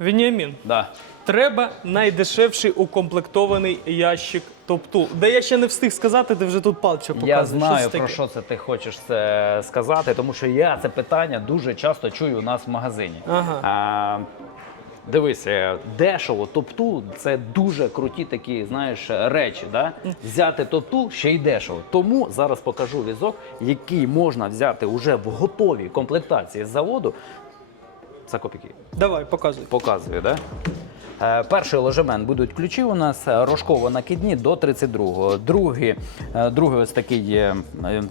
Веніамін, Да. треба найдешевший укомплектований ящик топту. Де я ще не встиг сказати, ти вже тут палча показуєш. Я знаю, про що це ти хочеш це сказати, тому що я це питання дуже часто чую у нас в магазині. Ага. А, дивися, дешево топту це дуже круті такі, знаєш, речі. Да? Взяти топту ще й дешево. Тому зараз покажу візок, який можна взяти уже в готовій комплектації з заводу. За копійки. Давай, показуй. Показую, да? Е, Перший ложемент будуть ключі у нас е, рожково накидні до 32-го. Другий, е, другий ось такий е,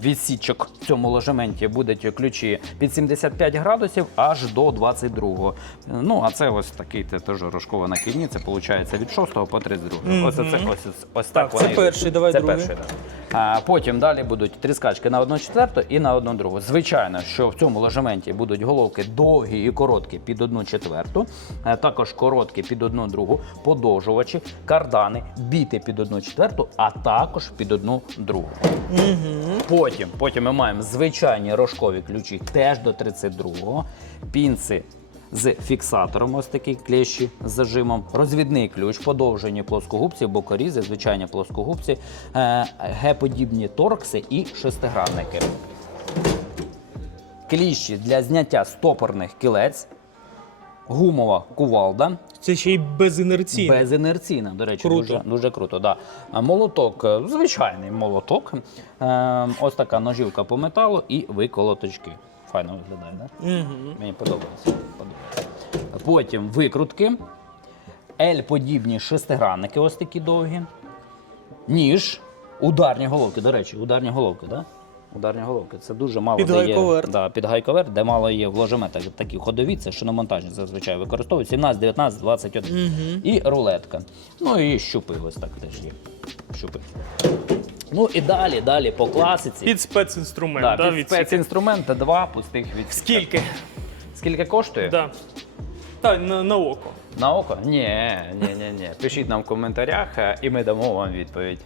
відсічок в цьому ложементі будуть ключі від 75 градусів аж до 22-го. Е, Ну, а це ось такий те теж рожково накидні. Це виходить від 6 по 32. Ось, це, ось, ось, так. Так, це вони перший, давай це другий. перший, да. А потім далі будуть тріскачки на 1 четверту і на 1 другу. Звичайно, що в цьому ложементі будуть головки довгі і короткі під 1 четверту, е, також короткі під 1 другу, подовжувачі, кардани, біти під 1 четверту, а також під 1 другу. Потім, потім ми маємо звичайні рожкові ключі теж до 32-го, пінци з фіксатором, ось такі клещі з зажимом, розвідний ключ, подовжені плоскогубці, бокорізи, звичайні плоскогубці, е, геподібні торкси і шестигранники. Кліщі для зняття стопорних кілець, гумова кувалда, Це ще й безінерційно. Безінерційна, до речі, Круто. дуже, дуже круто. Да. Молоток, е, звичайний молоток. Е, ось така ножівка по металу і виколоточки. Файно виглядає, да? Угу. Мені подобається. подобається. Потім викрутки, L-подібні шестигранники, ось такі довгі. Ніж, ударні головки, до речі, ударні головки, да? Ударні головки. Це дуже мало Під де є- Да, під гайковерт, де мало є вложемети такі ходові, це шиномонтажні зазвичай використовують 17, 19, 21. Угу. І рулетка. Ну і щупи ось так теж є. Щупи. Ну і далі, далі по класиці. Під спецінструмент, да, да, під відсіки. та два пустих від. Скільки? Скільки коштує? Да. Та, на, на око. На око? Ні, ні, ні, ні. Пишіть нам в коментарях, е, і ми дамо вам відповідь.